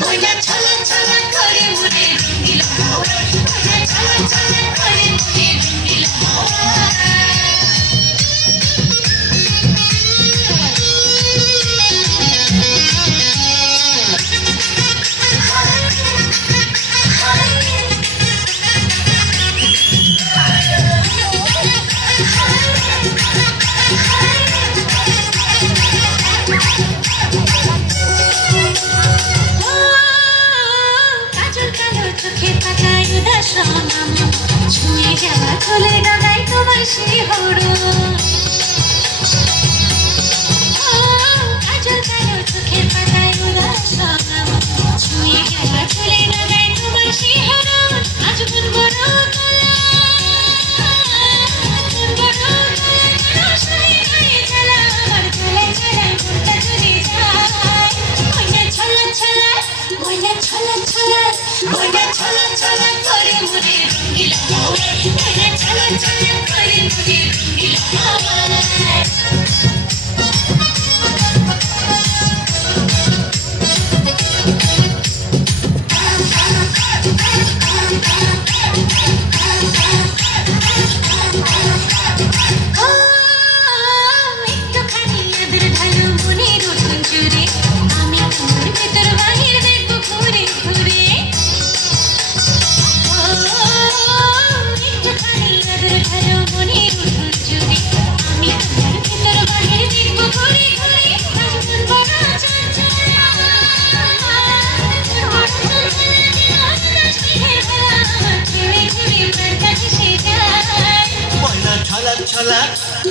ময়না ছলা ছলা করে মনে রঙিলা হাওয়া ময়না ছলা ছলা করে মনে রঙিলা হাওয়া ছুঁয়ে যাওয়া চলে ডানায় তোমার শিহরণ কাজল কালো চোখের পাতায় উদাস ছুঁয়ে যাওয়া চলে ডানায় তোমার শিহরণ আজ মন বড় ময়না ছলা ছলা করে মনে রঙিলা হাওয়া ময়না ছলা ছলা করে মনে রঙিলা হাওয়া একটুখানি আদর ঢালো মনের উঠোন জুড়ে আমি তোমার ভেতর বাহির দেখবো ঘুরে ঘুরে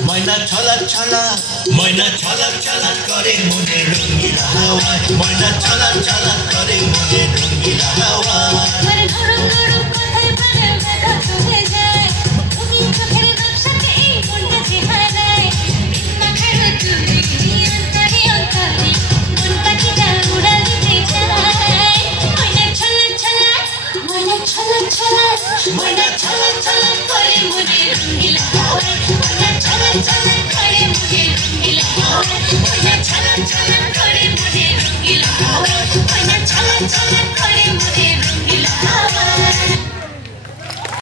ময়না ছলা ছলা ময়না ছলা ছলা করে মনে রঙিলা হাওয়া ময়না ছলা ছলা করে মনে রঙিলা হাওয়া নরম নরম কথায় প্রাণের ব্যথা চলে যায় তুমি চোখের ব্যবসাতে এই মনটা যে হারায় মাথার তুলে অন্তরে অন্তরে মন পাখিটা উড়া দিতে চায় ময়না ছলা ছলা ময়না ছলা ছলা ময়না ছলা ছলা করে মনে রঙিলা হাওয়া ময়না ছলা ছলা করে মনে রঙিলা হাওয়া ময়না ছলা ছলা করে মনে রঙিলা হাওয়া ময়না ছলা ছলা